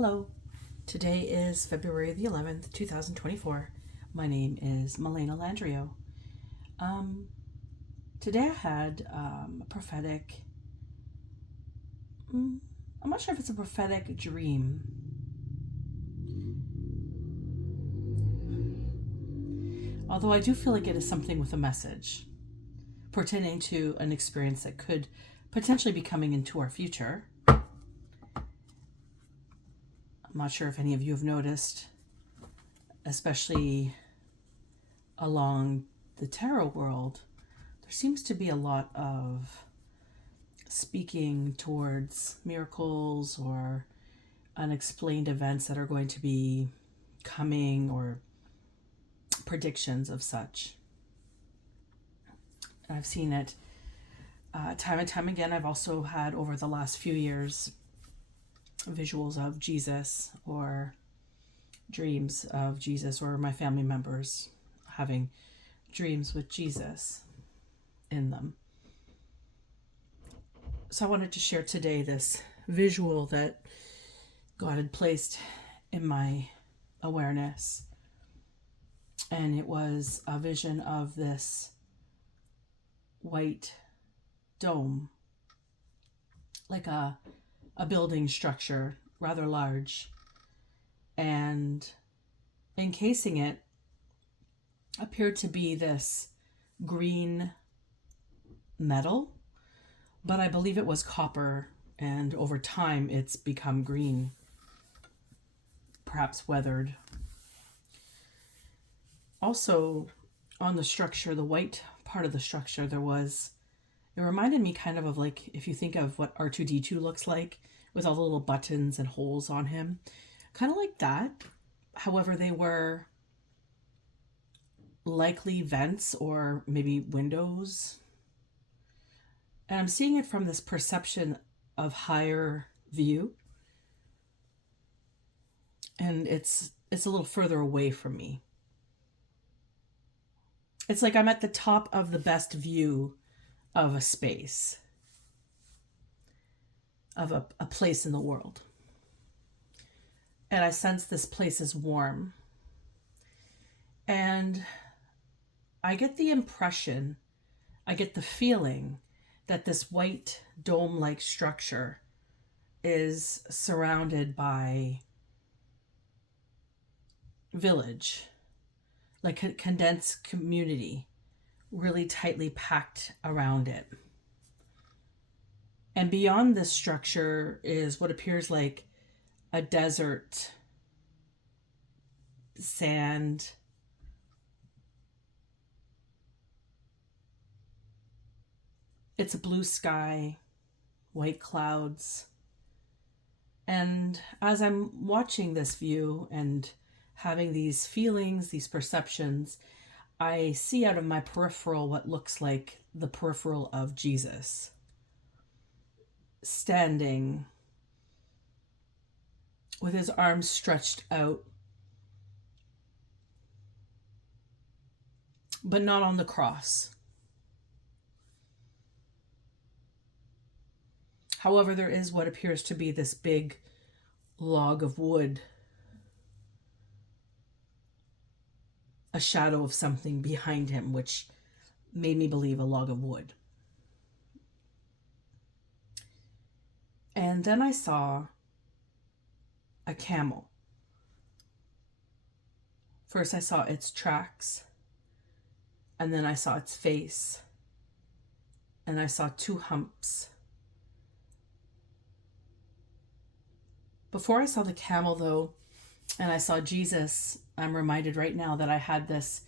Hello. Today is February the 11th, 2024. My name is Milena Landrio. Today I had a prophetic, I'm not sure if it's a prophetic dream. Although I do feel like it is something with a message pertaining to an experience that could potentially be coming into our future. I'm not sure if any of you have noticed, especially along the tarot world, there seems to be a lot of speaking towards miracles or unexplained events that are going to be coming, or predictions of such. I've seen it time and time again. I've also had, over the last few years, visuals of Jesus or dreams of Jesus, or my family members having dreams with Jesus in them. So I wanted to share today this visual that God had placed in my awareness. And it was a vision of this white dome, like a building structure, rather large. And encasing it appeared to be this green metal, but I believe it was copper, and over time it's become green, perhaps weathered. Also, on the structure, the white part of the structure, it reminded me kind of like, if you think of what R2-D2 looks like, with all the little buttons and holes on him, kind of like that. However, they were likely vents or maybe windows. And I'm seeing it from this perception of higher view. And it's a little further away from me. It's like I'm at the top of the best view of a space, of a place in the world. And I sense this place is warm. And I get the impression, I get the feeling that this white dome-like structure is surrounded by village, like a condensed community, really tightly packed around it. And beyond this structure is what appears like a desert, sand, it's a blue sky, white clouds. And as I'm watching this view and having these feelings, these perceptions, I see out of my peripheral what looks like the peripheral of Jesus, standing with his arms stretched out, but not on the cross. However, there is what appears to be this big log of wood, a shadow of something behind him, which made me believe a log of wood. And then I saw a camel. First I saw its tracks, and then I saw its face, and I saw two humps. Before I saw the camel, though, and I saw Jesus, I'm reminded right now that I had this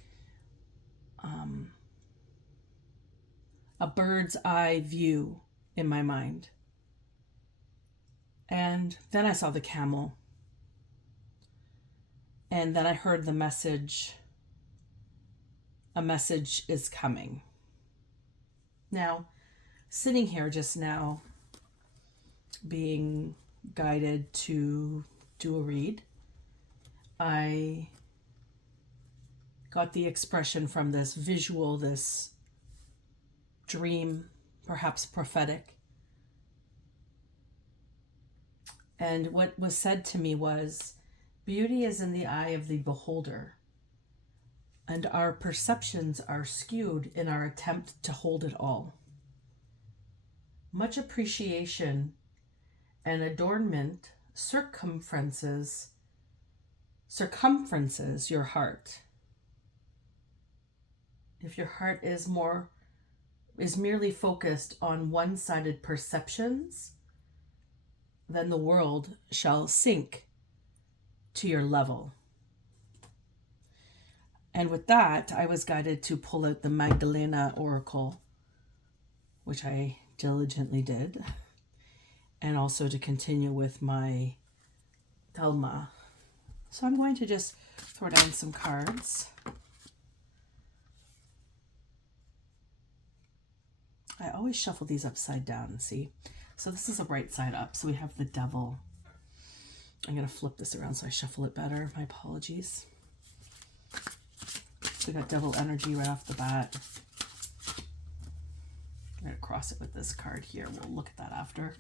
a bird's eye view in my mind. And then I saw the camel. And then I heard the message, a message is coming. Now, sitting here just now, being guided to do a read, I got the expression from this visual, this dream, perhaps prophetic, And what was said to me was, beauty is in the eye of the beholder, and our perceptions are skewed in our attempt to hold it all. Much appreciation and adornment circumferences your heart. If your heart is merely focused on one-sided perceptions, then the world shall sink to your level. And with that, I was guided to pull out the Magdalena Oracle, which I diligently did, and also to continue with my Dhalma. So I'm going to just throw down some cards. I always shuffle these upside down, see? So this is a right side up. So we have the Devil. I'm going to flip this around so I shuffle it better. My apologies. So we got Devil energy right off the bat. I'm going to cross it with this card here. We'll look at that after.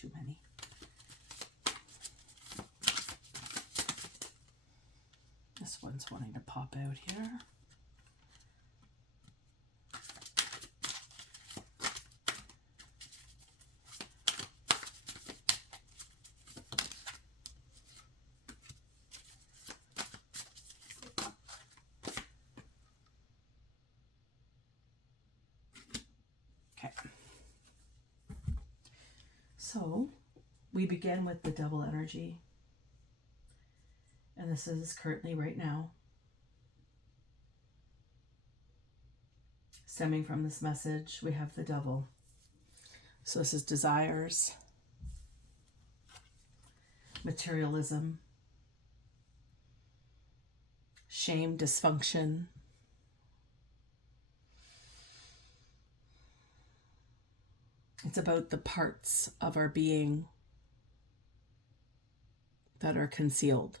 Too many. This one's wanting to pop out here. Okay. So we begin with the Devil energy. And this is currently right now. Stemming from this message, we have the Devil. So this is desires, materialism, shame, dysfunction, it's about the parts of our being that are concealed.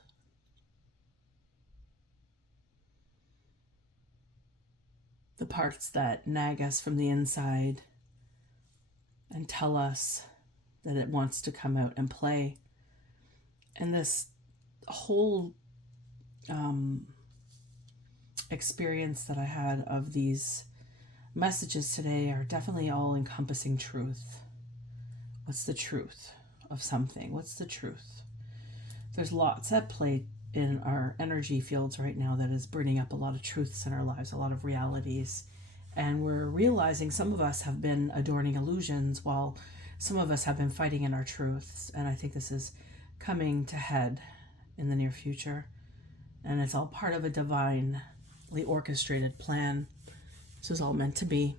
The parts that nag us from the inside and tell us that it wants to come out and play. And this whole experience that I had of these messages today are definitely all encompassing truth. What's the truth of something? What's the truth? There's lots at play in our energy fields right now that is bringing up a lot of truths in our lives, a lot of realities. And we're realizing some of us have been adorning illusions while some of us have been fighting in our truths. And I think this is coming to head in the near future. And it's all part of a divinely orchestrated plan. This is all meant to be.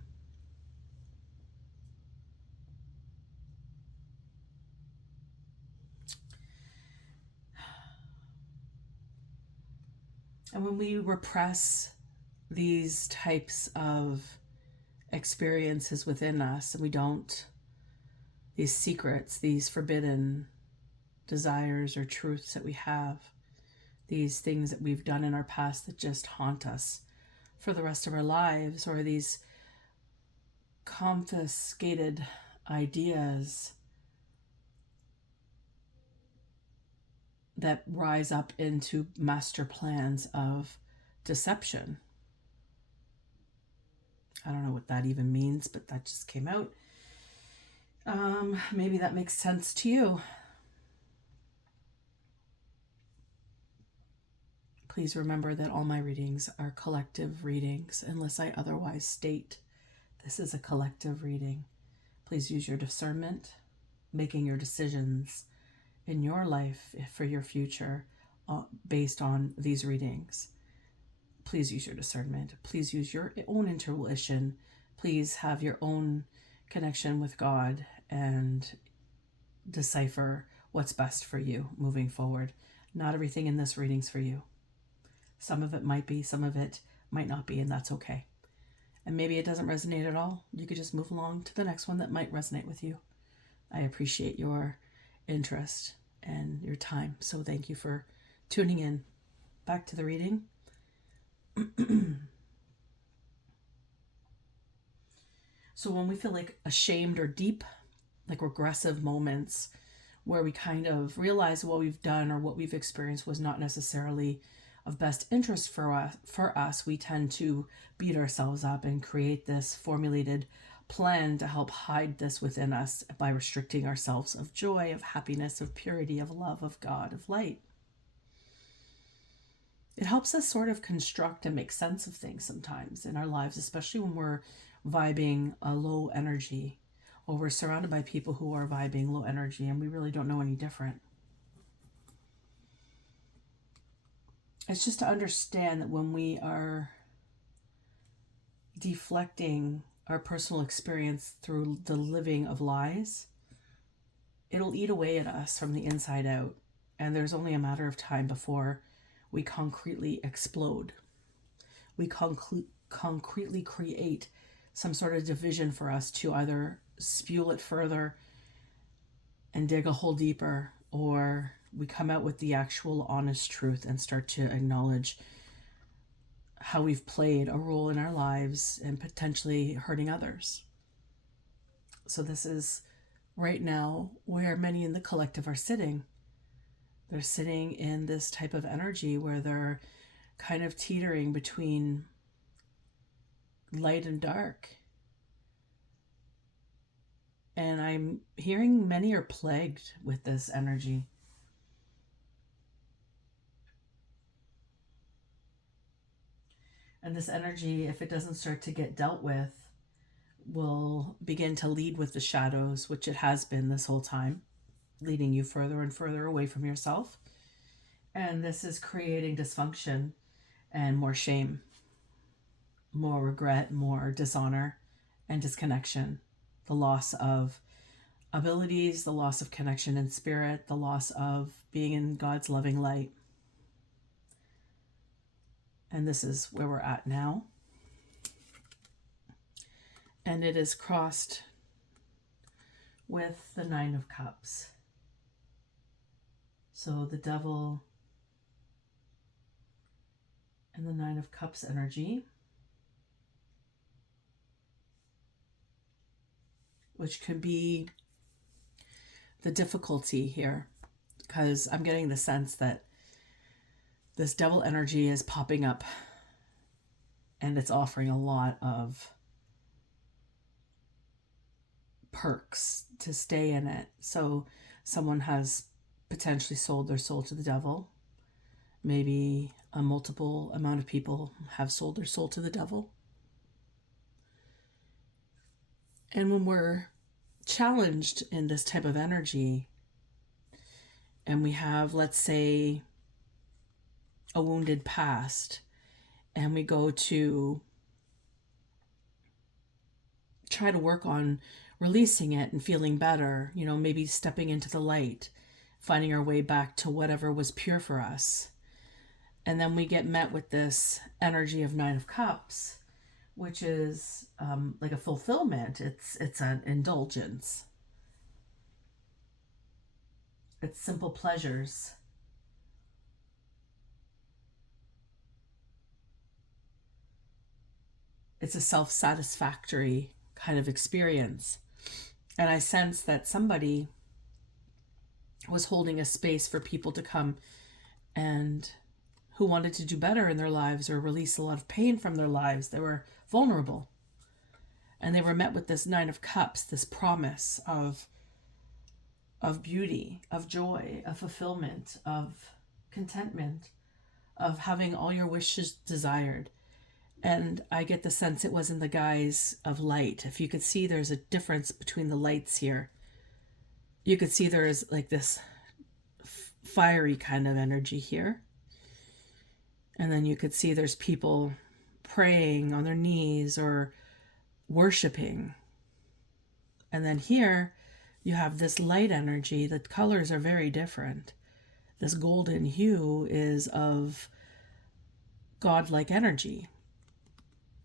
And when we repress these types of experiences within us, and we don't, these secrets, these forbidden desires or truths that we have, these things that we've done in our past that just haunt us for the rest of our lives, or these confiscated ideas that rise up into master plans of deception. I don't know what that even means, but that just came out. Maybe that makes sense to you. Please remember that all my readings are collective readings, unless I otherwise state this is a collective reading. Please use your discernment, making your decisions in your life for your future based on these readings. please use your discernment. Please use your own intuition. Please have your own connection with God and decipher what's best for you moving forward. Not everything in this reading's for you. Some of it might be, some of it might not be, and that's okay. And maybe it doesn't resonate at all. You could just move along to the next one that might resonate with you. I appreciate your interest and your time. So thank you for tuning in. Back to the reading. So when we feel like ashamed or deep, like regressive moments where we kind of realize what we've done or what we've experienced was not necessarily of best interest for us, we tend to beat ourselves up and create this formulated plan to help hide this within us by restricting ourselves of joy, of happiness, of purity, of love, of God, of light. It helps us sort of construct and make sense of things sometimes in our lives, especially when we're vibing a low energy, or we're surrounded by people who are vibing low energy and we really don't know any different. It's just to understand that when we are deflecting our personal experience through the living of lies, it'll eat away at us from the inside out. And there's only a matter of time before we concretely explode. We concretely create some sort of division for us to either spew it further and dig a hole deeper, or we come out with the actual honest truth and start to acknowledge how we've played a role in our lives and potentially hurting others. So this is right now where many in the collective are sitting. They're sitting in this type of energy where they're kind of teetering between light and dark. And I'm hearing many are plagued with this energy. And this energy, if it doesn't start to get dealt with, will begin to lead with the shadows, which it has been this whole time, leading you further and further away from yourself. And this is creating dysfunction and more shame, more regret, more dishonor and disconnection, the loss of abilities, the loss of connection in spirit, the loss of being in God's loving light. And this is where we're at now. And it is crossed with the Nine of Cups. So the Devil and the Nine of Cups energy, which could be the difficulty here, because I'm getting the sense that this devil energy is popping up and it's offering a lot of perks to stay in it. So someone has potentially sold their soul to the devil. Maybe a multiple amount of people have sold their soul to the devil. And when we're challenged in this type of energy and we have, let's say, a wounded past, and we go to try to work on releasing it and feeling better, maybe stepping into the light, finding our way back to whatever was pure for us. And then we get met with this energy of Nine of Cups, which is like a fulfillment. It's an indulgence. It's simple pleasures. It's a self-satisfactory kind of experience. And I sense that somebody was holding a space for people to come and who wanted to do better in their lives or release a lot of pain from their lives. They were vulnerable. And they were met with this Nine of Cups, this promise of beauty, of joy, of fulfillment, of contentment, of having all your wishes desired. And I get the sense it was in the guise of light. If you could see, there's a difference between the lights here. You could see there is like this fiery kind of energy here. And then you could see there's people praying on their knees or worshiping. And then here you have this light energy. The colors are very different. This golden hue is of godlike energy.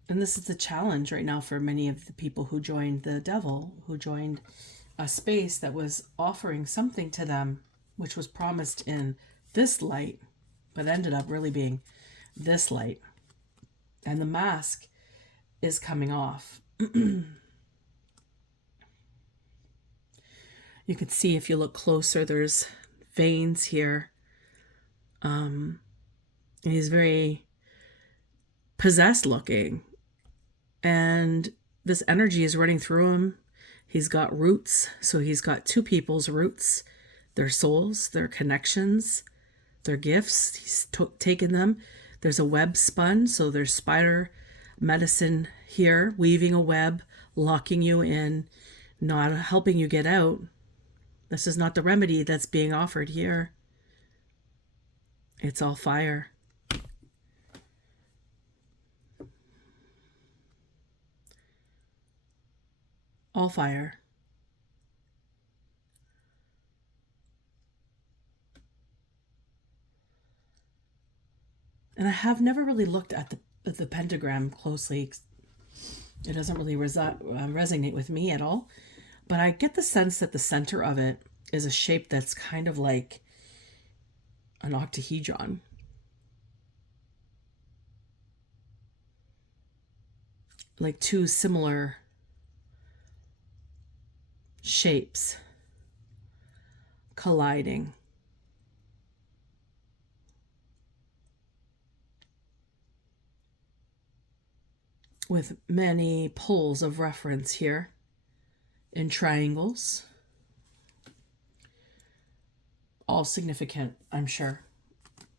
And this is the challenge right now for many of the people who joined the devil, who joined a space that was offering something to them, which was promised in this light, but ended up really being this light. And the mask is coming off. You can see if you look closer, there's veins here. And he's very possessed looking. And this energy is running through him. He's got roots. So he's got two people's roots, their souls, their connections, their gifts. He's taken them. There's a web spun. So there's spider medicine here, weaving a web, locking you in, not helping you get out. This is not the remedy that's being offered here. It's all fire. All fire. And I have never really looked at the pentagram closely. It doesn't really resonate with me at all. But I get the sense that the center of it is a shape that's kind of like an octahedron. Like two similar shapes colliding. With many poles of reference here in triangles. All significant, I'm sure.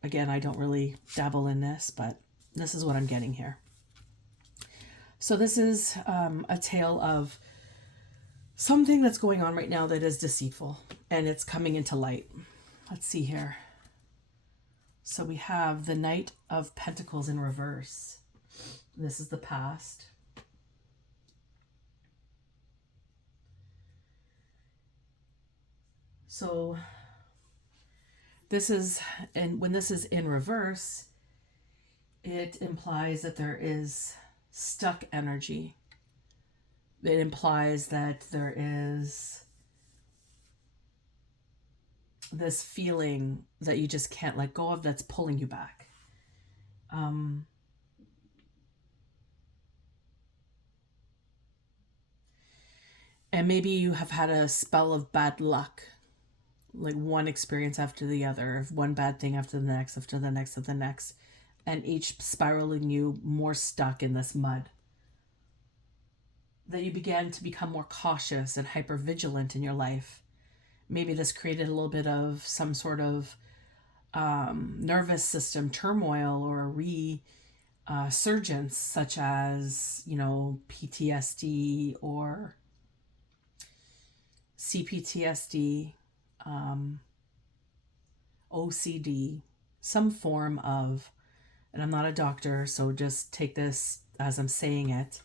Again, I don't really dabble in this, but this is what I'm getting here. So this is a tale of something that's going on right now that is deceitful, and it's coming into light. Let's see here. So we have the Knight of Pentacles in reverse. This is the past. So this is, and when this is in reverse, it implies that there is stuck energy. It implies that there is this feeling that you just can't let go of that's pulling you back. And maybe you have had a spell of bad luck, like one experience after the other, one bad thing after the next, after the next, after the next, and each spiraling you more stuck in this mud. That you began to become more cautious and hypervigilant in your life. Maybe this created a little bit of some sort of nervous system turmoil or resurgence, such as, PTSD or CPTSD, OCD, some form of, and I'm not a doctor, so just take this as I'm saying it,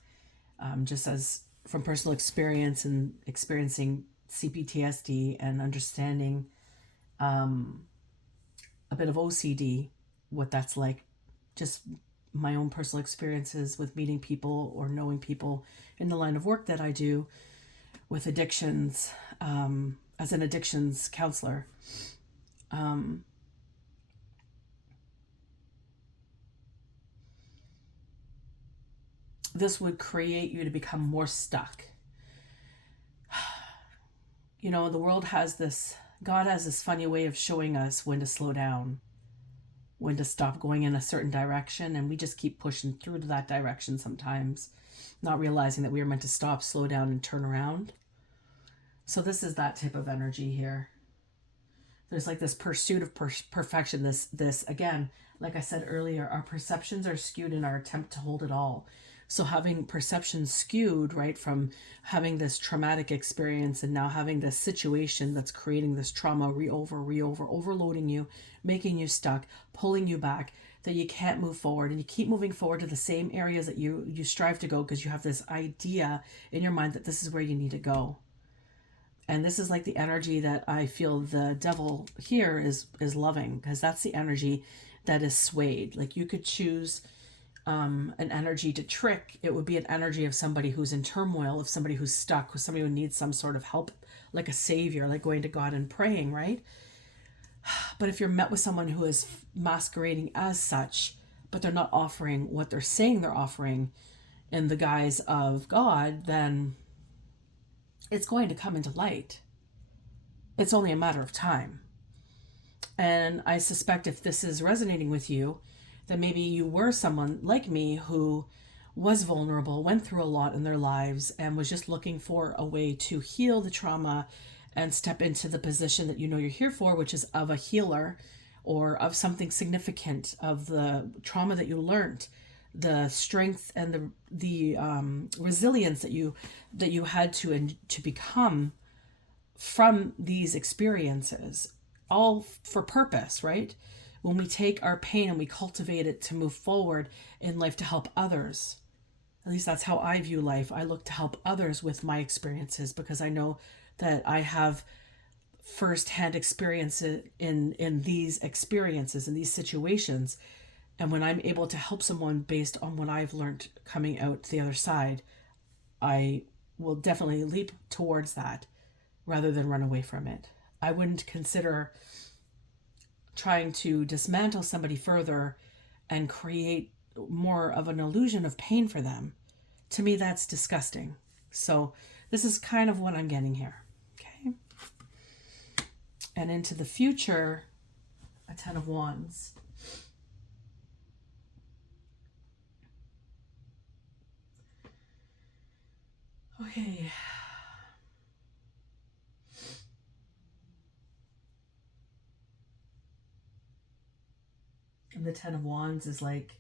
just as from personal experience and experiencing CPTSD and understanding a bit of OCD, what that's like, just my own personal experiences with meeting people or knowing people in the line of work that I do with addictions, as an addictions counselor. This would create you to become more stuck. The world has this, God has this funny way of showing us when to slow down, when to stop going in a certain direction, and we just keep pushing through to that direction sometimes, not realizing that we are meant to stop, slow down, and turn around. So this is that type of energy here. There's like this pursuit of perfection. This again, like I said earlier, our perceptions are skewed in our attempt to hold it all. So having perceptions skewed, right, from having this traumatic experience and now having this situation that's creating this trauma overloading you, making you stuck, pulling you back, that you can't move forward, and you keep moving forward to the same areas that you strive to go because you have this idea in your mind that this is where you need to go. And this is like the energy that I feel the devil here is loving, because that's the energy that is swayed. Like you could choose an energy to trick. It would be an energy of somebody who's in turmoil, of somebody who's stuck, with somebody who needs some sort of help, like a savior, like going to God and praying, right? But if you're met with someone who is masquerading as such, but they're not offering what they're saying they're offering in the guise of God, then it's going to come into light. It's only a matter of time. And I suspect if this is resonating with you, then maybe you were someone like me who was vulnerable, went through a lot in their lives, and was just looking for a way to heal the trauma and step into the position that you know you're here for, which is of a healer or of something significant, of the trauma that you learned, the strength and the resilience that you had to become from these experiences, all for purpose, right? When we take our pain and we cultivate it to move forward in life to help others. At least that's how I view life. I look to help others with my experiences because I know that I have firsthand experiences in these experiences, in these situations. And when I'm able to help someone based on what I've learned coming out the other side, I will definitely leap towards that rather than run away from it. I wouldn't consider trying to dismantle somebody further and create more of an illusion of pain for them. To me, that's disgusting. So this is kind of what I'm getting here. Okay. And into the future, a 10 of Wands. Okay. And the 10 of Wands is like,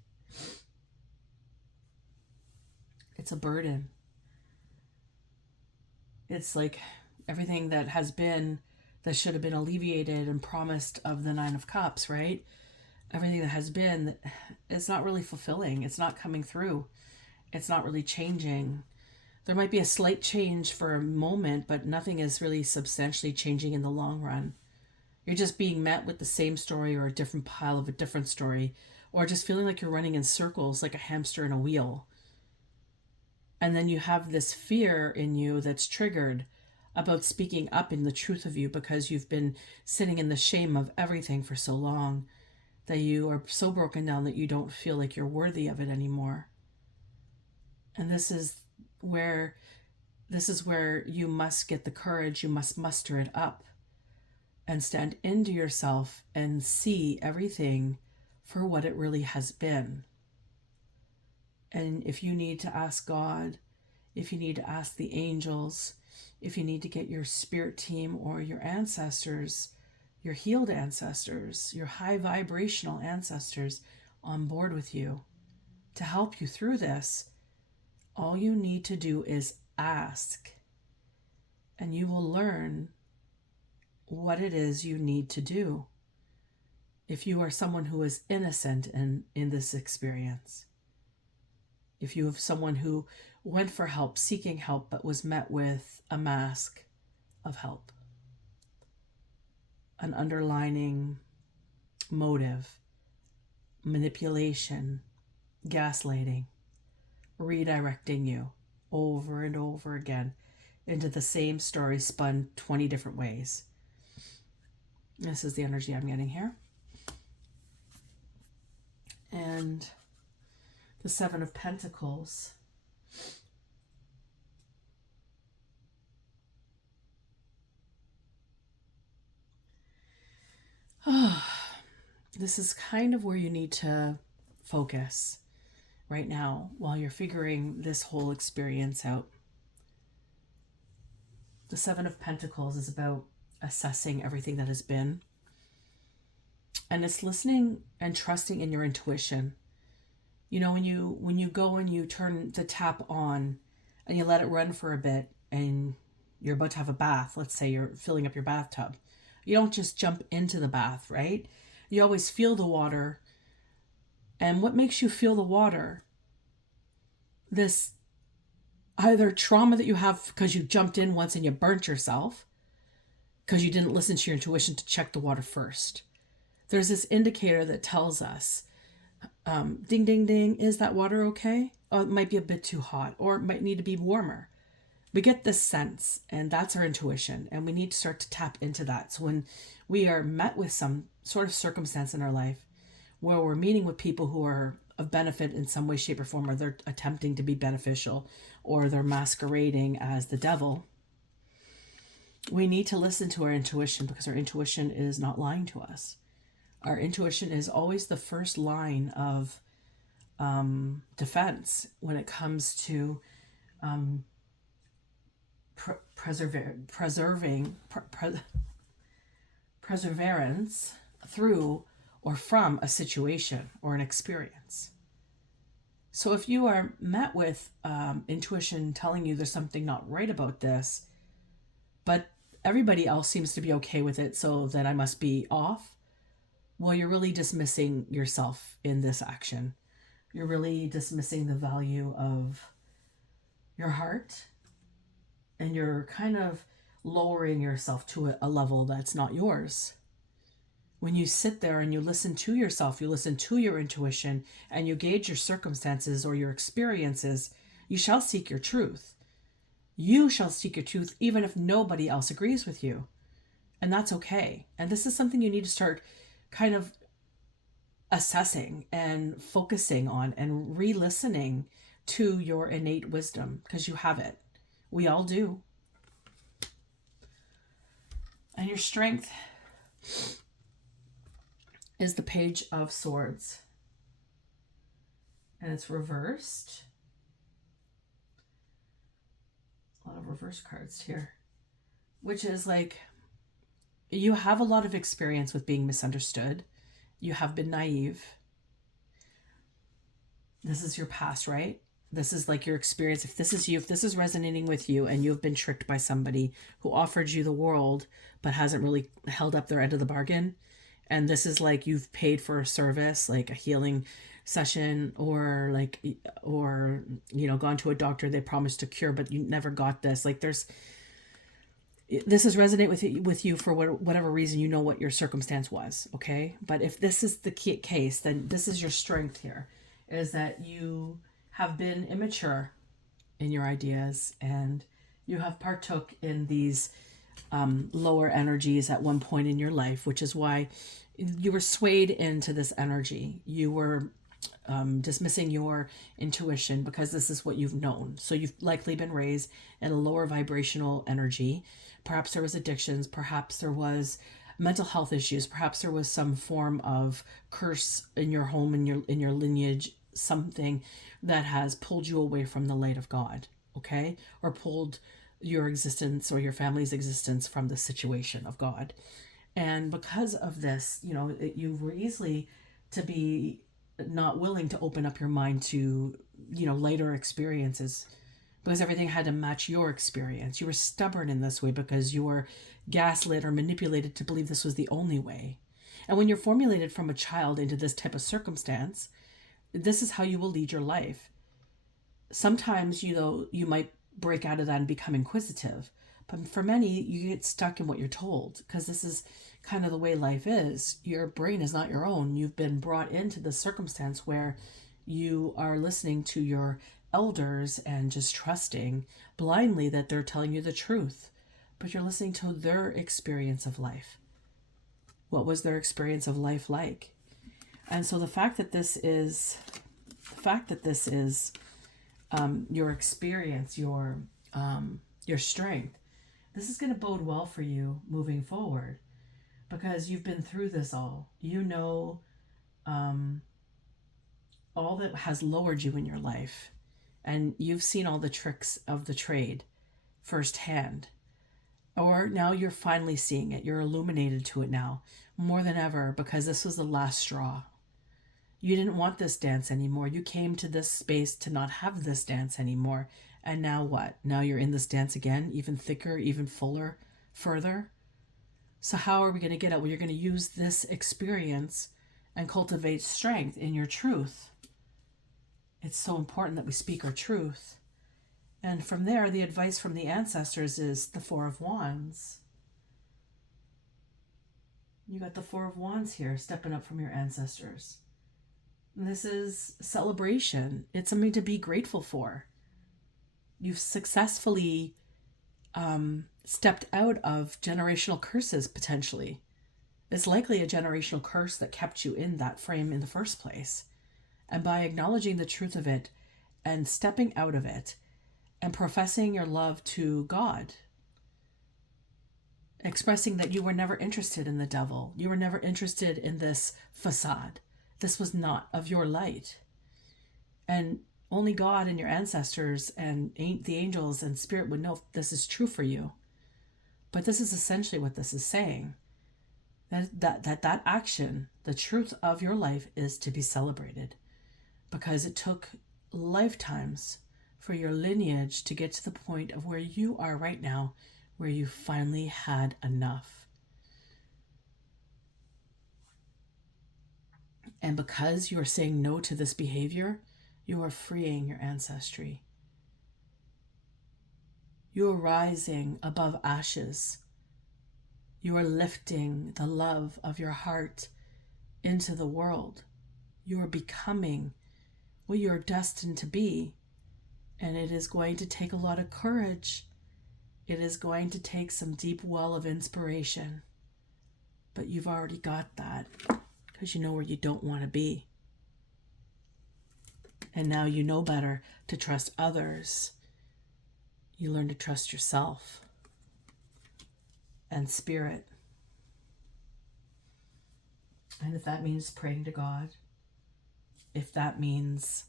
it's a burden. It's like everything that has been, that should have been alleviated and promised of the 9 of Cups, right? Everything that has been, it's not really fulfilling. It's not coming through. It's not really changing. There might be a slight change for a moment, but nothing is really substantially changing in the long run. You're just being met with the same story or a different pile of a different story, or just feeling like you're running in circles like a hamster in a wheel. And then you have this fear in you that's triggered about speaking up in the truth of you because you've been sitting in the shame of everything for so long that you are so broken down that you don't feel like you're worthy of it anymore. And this is where you must get the courage, you must muster it up and stand into yourself and see everything for what it really has been. And if you need to ask God, if you need to ask the angels, if you need to get your spirit team or your ancestors, your healed ancestors, your high vibrational ancestors on board with you to help you through this, all you need to do is ask, and you will learn what it is you need to do if you are someone who is innocent in this experience. If you have someone who went for help, seeking help, but was met with a mask of help, an underlining motive, manipulation, gaslighting, redirecting you over and over again into the same story spun 20 different ways. This is the energy I'm getting here. And the 7 of Pentacles. This is kind of where you need to focus right now while you're figuring this whole experience out. The 7 of Pentacles is about assessing everything that has been. And it's listening and trusting in your intuition. You know, when you go and you turn the tap on and you let it run for a bit and you're about to have a bath, let's say you're filling up your bathtub, you don't just jump into the bath, right? You always feel the water And what makes you feel the water? This either trauma that you have because you jumped in once and you burnt yourself because you didn't listen to your intuition to check the water first. There's this indicator that tells us, ding, ding, ding, is that water okay? Oh, it might be a bit too hot, or it might need to be warmer. We get this sense, and that's our intuition, and we need to start to tap into that. So when we are met with some sort of circumstance in our life where we're meeting with people who are of benefit in some way, shape, or form, or they're attempting to be beneficial, or they're masquerading as the devil, we need to listen to our intuition, because our intuition is not lying to us. Our intuition is always the first line of defense when it comes to perseverance through or from a situation or an experience. So if you are met with intuition telling you there's something not right about this, but everybody else seems to be okay with it, so then I must be off, well, you're really dismissing yourself in this action. You're really dismissing the value of your heart, and you're kind of lowering yourself to a level that's not yours. When you sit there and you listen to yourself, you listen to your intuition, and you gauge your circumstances or your experiences, you shall seek your truth. You shall seek your truth even if nobody else agrees with you. And that's okay. And this is something you need to start kind of assessing and focusing on and re-listening to your innate wisdom, because you have it. We all do. And your strength is the Page of Swords. And it's reversed. A lot of reverse cards here. Which is like, you have a lot of experience with being misunderstood. You have been naive. This is your past, right? This is like your experience. If this is you, if this is resonating with you, and you've been tricked by somebody who offered you the world but hasn't really held up their end of the bargain, and this is like you've paid for a service, like a healing session, or gone to a doctor, they promised to cure, but you never got this. Like this is resonate with you for whatever reason, you know what your circumstance was, okay? But if this is the case, then this is your strength here, is that you have been immature in your ideas, and you have partook in these lower energies at one point in your life, which is why you were swayed into this energy. You were dismissing your intuition because this is what you've known. So you've likely been raised in a lower vibrational energy. Perhaps there was addictions. Perhaps there was mental health issues. Perhaps there was some form of curse in your home, in your lineage, something that has pulled you away from the light of God, okay? Or pulled your existence or your family's existence from the situation of God. And because of this, you were easily to be not willing to open up your mind to, lighter experiences, because everything had to match your experience. You were stubborn in this way because you were gaslit or manipulated to believe this was the only way. And when you're formulated from a child into this type of circumstance, this is how you will lead your life. Sometimes, you might break out of that and become inquisitive. But for many, you get stuck in what you're told, because this is kind of the way life is. Your brain is not your own. You've been brought into the circumstance where you are listening to your elders and just trusting blindly that they're telling you the truth. But you're listening to their experience of life. What was their experience of life like? And so the fact that this is your experience, your strength, this is going to bode well for you moving forward, because you've been through this all. All that has lowered you in your life, and you've seen all the tricks of the trade firsthand. Or now you're finally seeing it. You're illuminated to it now more than ever, because this was the last straw. You didn't want this dance anymore. You came to this space to not have this dance anymore. And now what? Now you're in this dance again, even thicker, even fuller, further. So how are we going to get out? Well, you're going to use this experience and cultivate strength in your truth. It's so important that we speak our truth. And from there, the advice from the ancestors is the Four of Wands. You got the Four of Wands here stepping up from your ancestors. This is celebration. It's something to be grateful for. You've successfully stepped out of generational curses, potentially. It's likely a generational curse that kept you in that frame in the first place. And by acknowledging the truth of it and stepping out of it and professing your love to God, expressing that you were never interested in the devil, you were never interested in this facade. This was not of your light. And only God and your ancestors and the angels and spirit would know if this is true for you. But this is essentially what this is saying. That action, the truth of your life, is to be celebrated, because it took lifetimes for your lineage to get to the point of where you are right now, where you finally had enough. And because you are saying no to this behavior, you are freeing your ancestry. You are rising above ashes. You are lifting the love of your heart into the world. You are becoming what you are destined to be. And it is going to take a lot of courage. It is going to take some deep well of inspiration. But you've already got that, because you know where you don't want to be. And now you know better to trust others. You learn to trust yourself and spirit. And if that means praying to God, if that means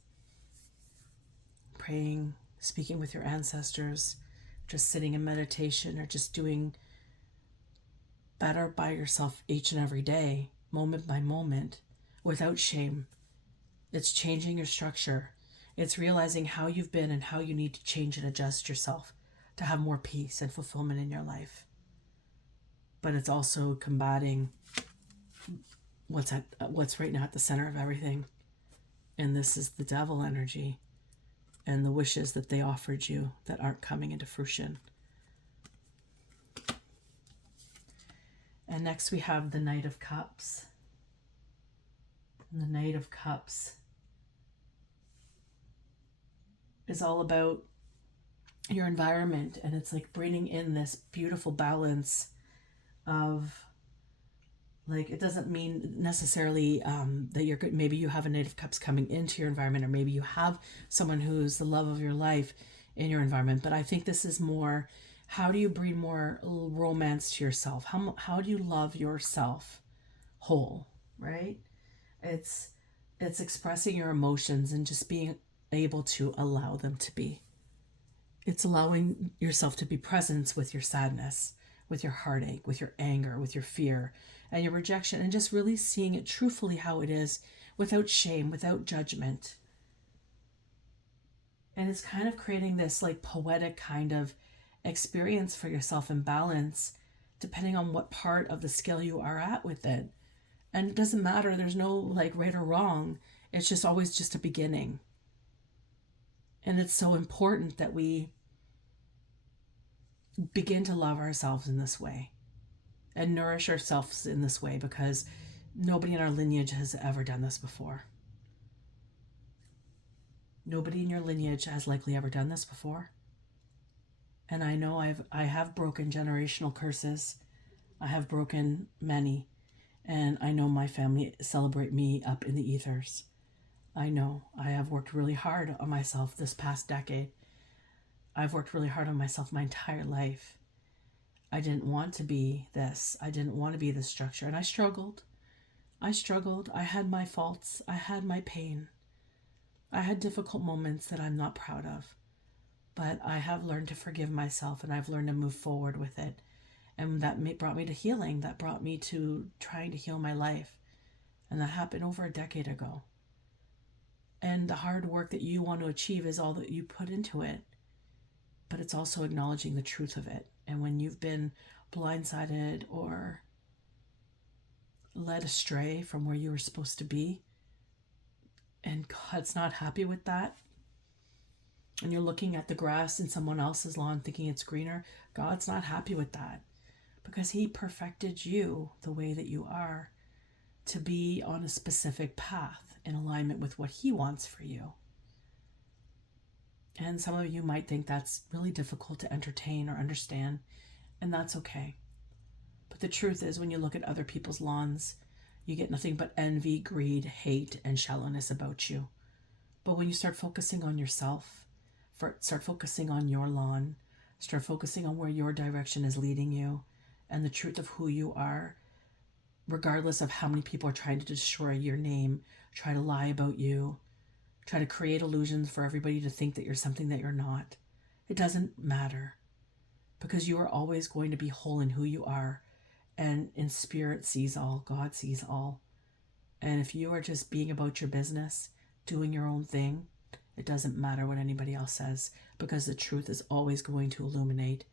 praying, speaking with your ancestors, just sitting in meditation, or just doing better by yourself each and every day, moment by moment, without shame. It's changing your structure. It's realizing how you've been and how you need to change and adjust yourself to have more peace and fulfillment in your life. But it's also combating what's right now at the center of everything. And this is the devil energy and the wishes that they offered you that aren't coming into fruition. And next we have the Knight of Cups. And the Knight of Cups is all about your environment, and it's like bringing in this beautiful balance of, like, it doesn't mean necessarily that you're good. Maybe you have a Knight of Cups coming into your environment, or maybe you have someone who's the love of your life in your environment. But I think this is more, how do you bring more romance to yourself? How do you love yourself whole, right? It's expressing your emotions and just being able to allow them to be. It's allowing yourself to be present with your sadness, with your heartache, with your anger, with your fear, and your rejection, and just really seeing it truthfully how it is, without shame, without judgment. And it's kind of creating this like poetic kind of experience for yourself in balance, depending on what part of the scale you are at with it. And it doesn't matter, there's no like right or wrong. It's just always just a beginning. And it's so important that we begin to love ourselves in this way and nourish ourselves in this way, because nobody in our lineage has ever done this before. Nobody in your lineage has likely ever done this before. And I know I have broken generational curses. I have broken many. And I know my family celebrate me up in the ethers. I know I have worked really hard on myself this past decade. I've worked really hard on myself my entire life. I didn't want to be this. I didn't want to be this structure. And I struggled. I had my faults. I had my pain. I had difficult moments that I'm not proud of. But I have learned to forgive myself, and I've learned to move forward with it. And that brought me to healing. That brought me to trying to heal my life. And that happened over a decade ago. And the hard work that you want to achieve is all that you put into it. But it's also acknowledging the truth of it. And when you've been blindsided or led astray from where you were supposed to be, and God's not happy with that, and you're looking at the grass in someone else's lawn thinking it's greener, God's not happy with that, because he perfected you the way that you are to be on a specific path in alignment with what he wants for you. And some of you might think that's really difficult to entertain or understand, and that's okay. But the truth is, when you look at other people's lawns, you get nothing but envy, greed, hate, and shallowness about you. But when you start focusing on yourself, start focusing on your lawn, start focusing on where your direction is leading you, and the truth of who you are, regardless of how many people are trying to destroy your name, try to lie about you, try to create illusions for everybody to think that you're something that you're not. It doesn't matter, because you are always going to be whole in who you are, and in spirit sees all, God sees all. And if you are just being about your business, doing your own thing, it doesn't matter what anybody else says, because the truth is always going to illuminate,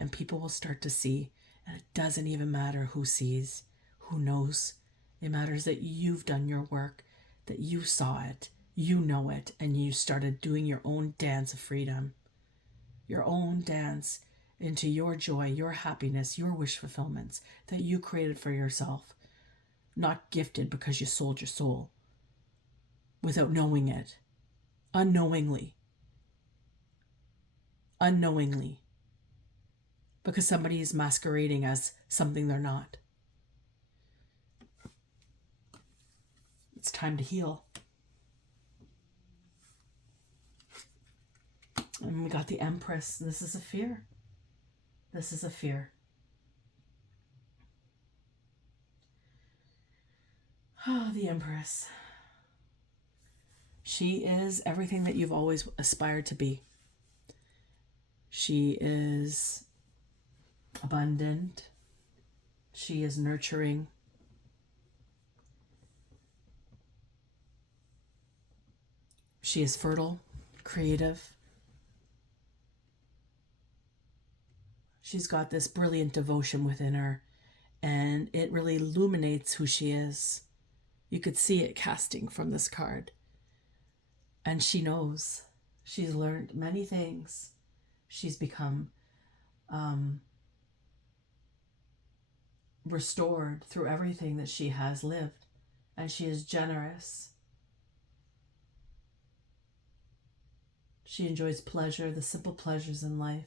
and people will start to see. And it doesn't even matter who sees, who knows. It matters that you've done your work, that you saw it, you know it, and you started doing your own dance of freedom, your own dance into your joy, your happiness, your wish fulfillments that you created for yourself, not gifted because you sold your soul without knowing it, unknowingly, because somebody is masquerading as something they're not. It's time to heal. And we got the Empress. This is a fear. This is a fear. Oh, the Empress. She is everything that you've always aspired to be. She is abundant. She is nurturing. She is fertile, creative. She's got this brilliant devotion within her, and it really illuminates who she is. You could see it casting from this card. And she knows. She's learned many things. She's become restored through everything that she has lived. And she is generous. She enjoys pleasure, the simple pleasures in life.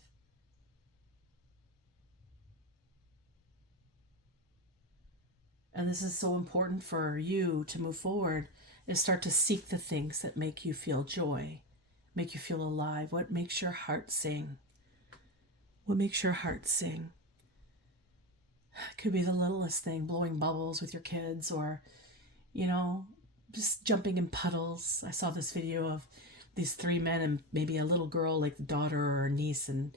And this is so important for you to move forward, is start to seek the things that make you feel joy, make you feel alive. What makes your heart sing? What makes your heart sing? It could be the littlest thing, blowing bubbles with your kids, or, just jumping in puddles. I saw this video of these three men and maybe a little girl, like the daughter or niece, and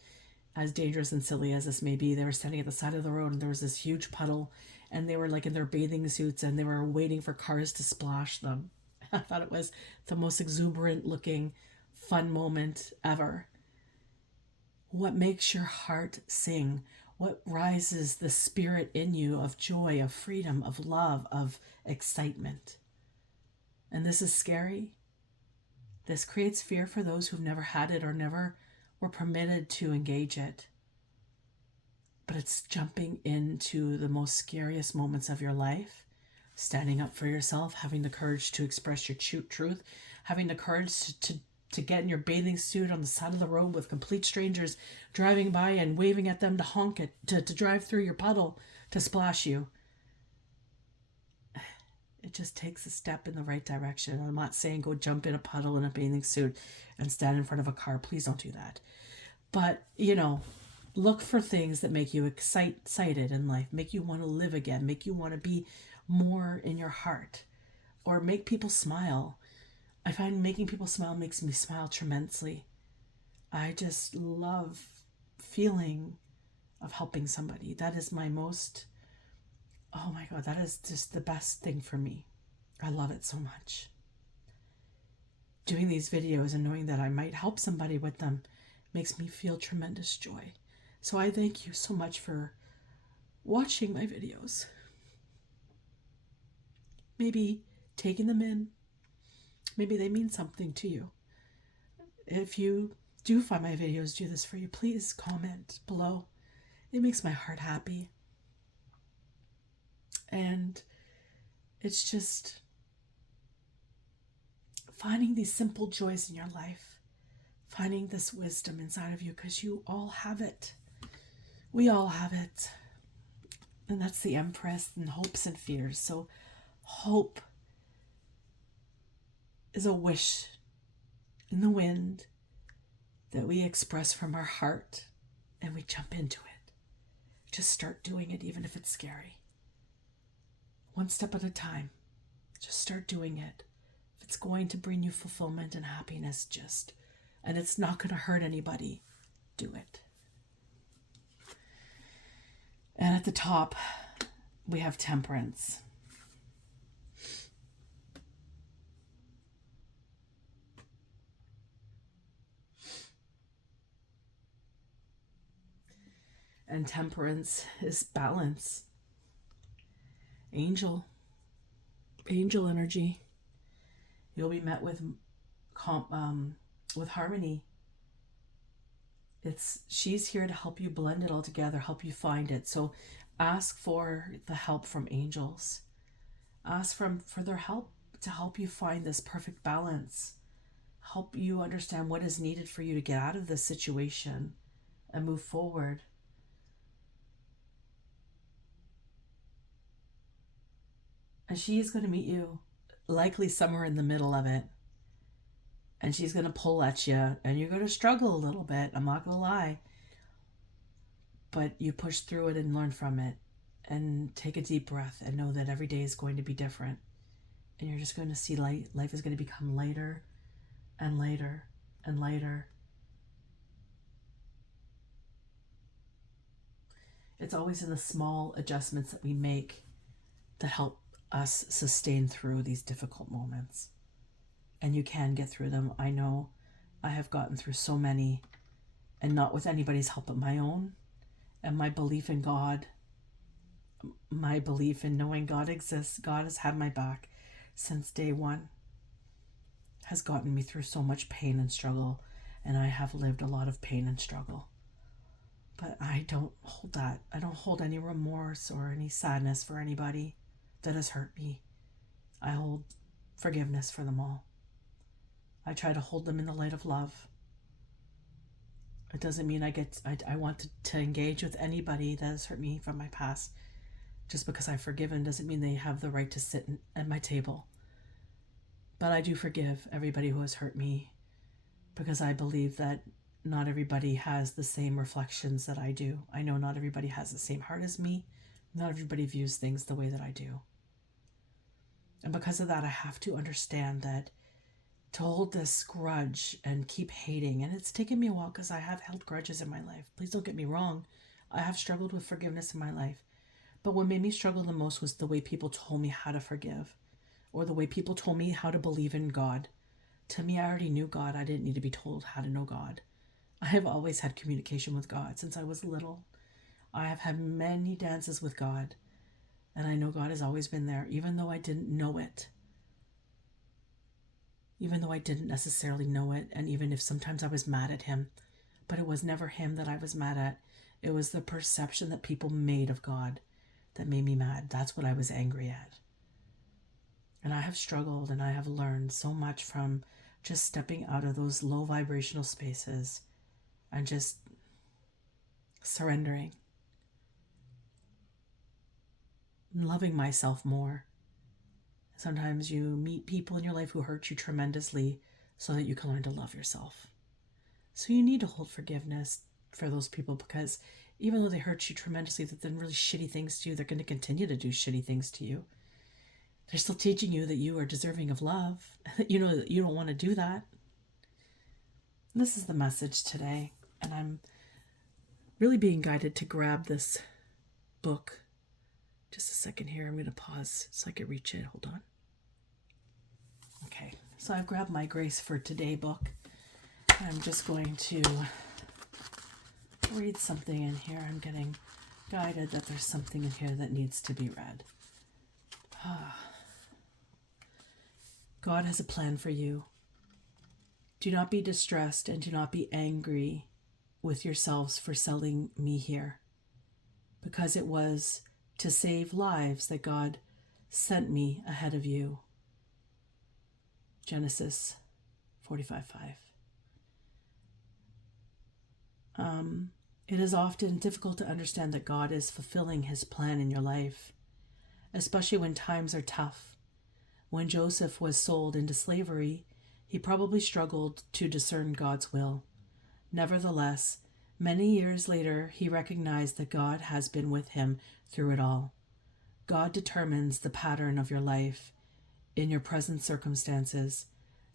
as dangerous and silly as this may be, they were standing at the side of the road and there was this huge puddle, and they were like in their bathing suits and they were waiting for cars to splash them. I thought it was the most exuberant looking fun moment ever. What makes your heart sing? What rises the spirit in you of joy, of freedom, of love, of excitement? And this is scary. This creates fear for those who've never had it or never were permitted to engage it. But it's jumping into the most scariest moments of your life, standing up for yourself, having the courage to express your truth, having the courage to get in your bathing suit on the side of the road with complete strangers driving by and waving at them to honk it, to drive through your puddle, to splash you. It just takes a step in the right direction. I'm not saying go jump in a puddle in a bathing suit and stand in front of a car. Please don't do that. But, look for things that make you excited in life, make you want to live again, make you want to be more in your heart, or make people smile. I find making people smile makes me smile tremendously. I just love feeling of helping somebody. That is my most, oh my God, that is just the best thing for me. I love it so much. Doing these videos and knowing that I might help somebody with them makes me feel tremendous joy. So I thank you so much for watching my videos. maybe taking them in. Maybe they mean something to you. If you do find my videos do this for you, please comment below. It makes my heart happy. And it's just finding these simple joys in your life, finding this wisdom inside of you, because you all have it. We all have it. And that's the Empress and hopes and fears. So hope is a wish in the wind that we express from our heart and we jump into it. Just start doing it, even if it's scary. One step at a time. Just start doing it. If it's going to bring you fulfillment and happiness, and it's not going to hurt anybody, do it. And at the top, we have Temperance. And Temperance is balance. Angel energy. You'll be met with harmony. She's here to help you blend it all together, help you find it. So ask for the help from angels. Ask for their help to help you find this perfect balance. Help you understand what is needed for you to get out of this situation and move forward. And she is going to meet you likely somewhere in the middle of it. And she's going to pull at you. And you're going to struggle a little bit. I'm not going to lie. But you push through it and learn from it. And take a deep breath and know that every day is going to be different. And you're just going to see light. Life is going to become lighter and lighter and lighter. It's always in the small adjustments that we make that help us sustain through these difficult moments. And you can get through them. I know I have gotten through so many, and not with anybody's help but my own. And my belief in God, my belief in knowing God exists, God has had my back since day one, has gotten me through so much pain and struggle. And I have lived a lot of pain and struggle. But I don't hold that. I don't hold any remorse or any sadness for anybody that has hurt me. I hold forgiveness for them all. I try to hold them in the light of love. It doesn't mean I want to engage with anybody that has hurt me from my past. Just because I've forgiven doesn't mean they have the right to sit at my table. But I do forgive everybody who has hurt me, because I believe that not everybody has the same reflections that I do. I know not everybody has the same heart as me. Not everybody views things the way that I do. And because of that, I have to understand that to hold this grudge and keep hating, and it's taken me a while because I have held grudges in my life. Please don't get me wrong. I have struggled with forgiveness in my life. But what made me struggle the most was the way people told me how to forgive, or the way people told me how to believe in God. To me, I already knew God. I didn't need to be told how to know God. I have always had communication with God since I was little. I have had many dances with God, and I know God has always been there, even though I didn't know it. Even though I didn't necessarily know it, and even if sometimes I was mad at him, but it was never him that I was mad at. It was the perception that people made of God that made me mad. That's what I was angry at. And I have struggled, and I have learned so much from just stepping out of those low vibrational spaces and just surrendering. Loving myself more. Sometimes you meet people in your life who hurt you tremendously so that you can learn to love yourself. So you need to hold forgiveness for those people, because even though they hurt you tremendously, they've done really shitty things to you, they're going to continue to do shitty things to you. They're still teaching you that you are deserving of love, that you know that you don't want to do that. And this is the message today, and I'm really being guided to grab this book. Just a second here, I'm going to pause so I can reach it. Hold on. Okay, so I've grabbed my Grace for Today book. I'm just going to read something in here. I'm getting guided that there's something in here that needs to be read. God has a plan for you. Do not be distressed and do not be angry with yourselves for sending me here, because it was to save lives that God sent me ahead of you. Genesis 45:5. It is often difficult to understand that God is fulfilling his plan in your life, especially when times are tough. When Joseph was sold into slavery, he probably struggled to discern God's will. Nevertheless, many years later, he recognized that God has been with him through it all. God determines the pattern of your life in your present circumstances.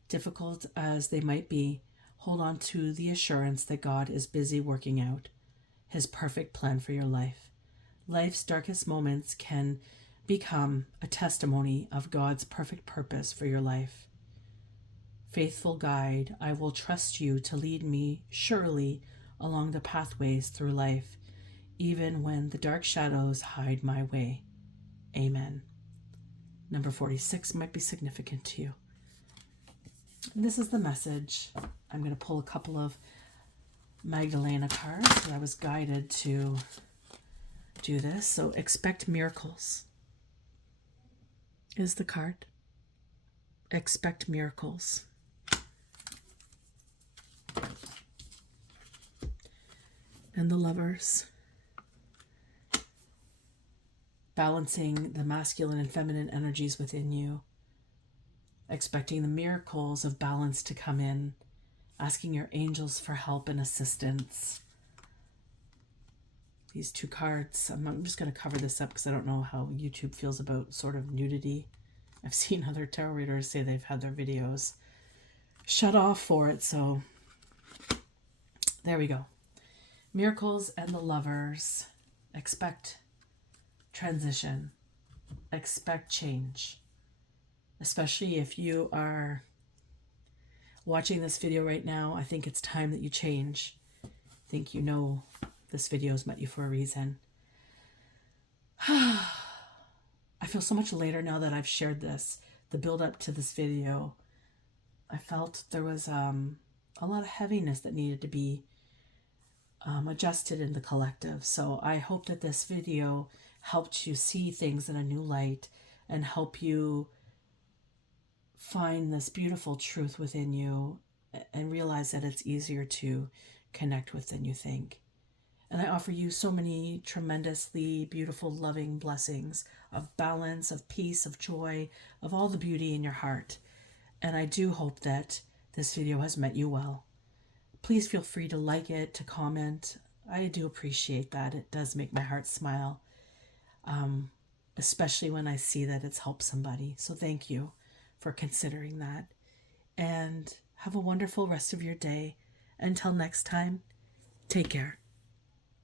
Difficult as they might be, hold on to the assurance that God is busy working out his perfect plan for your life. Life's darkest moments can become a testimony of God's perfect purpose for your life. Faithful guide, I will trust you to lead me surely along the pathways through life, even when the dark shadows hide my way. Amen. Number 46 might be significant to you. And this is the message. I'm going to pull a couple of Magdalena cards. I was guided to do this. So expect miracles is the card. Expect miracles. And the Lovers. Balancing the masculine and feminine energies within you. Expecting the miracles of balance to come in. Asking your angels for help and assistance. These two cards, I'm just going to cover this up because I don't know how YouTube feels about sort of nudity. I've seen other tarot readers say they've had their videos shut off for it, so there we go. Miracles and the Lovers. Expect transition. Expect change. Especially if you are watching this video right now, I think it's time that you change. I think you know this video has met you for a reason. I feel so much later now that I've shared this, the build up to this video. I felt there was a lot of heaviness that needed to be adjusted in the collective. So I hope that this video helped you see things in a new light and help you find this beautiful truth within you and realize that it's easier to connect with than you think. And I offer you so many tremendously beautiful, loving blessings of balance, of peace, of joy, of all the beauty in your heart. And I do hope that this video has met you well. Please feel free to like it, to comment. I do appreciate that. It does make my heart smile, especially when I see that it's helped somebody. So thank you for considering that. And have a wonderful rest of your day. Until next time, take care.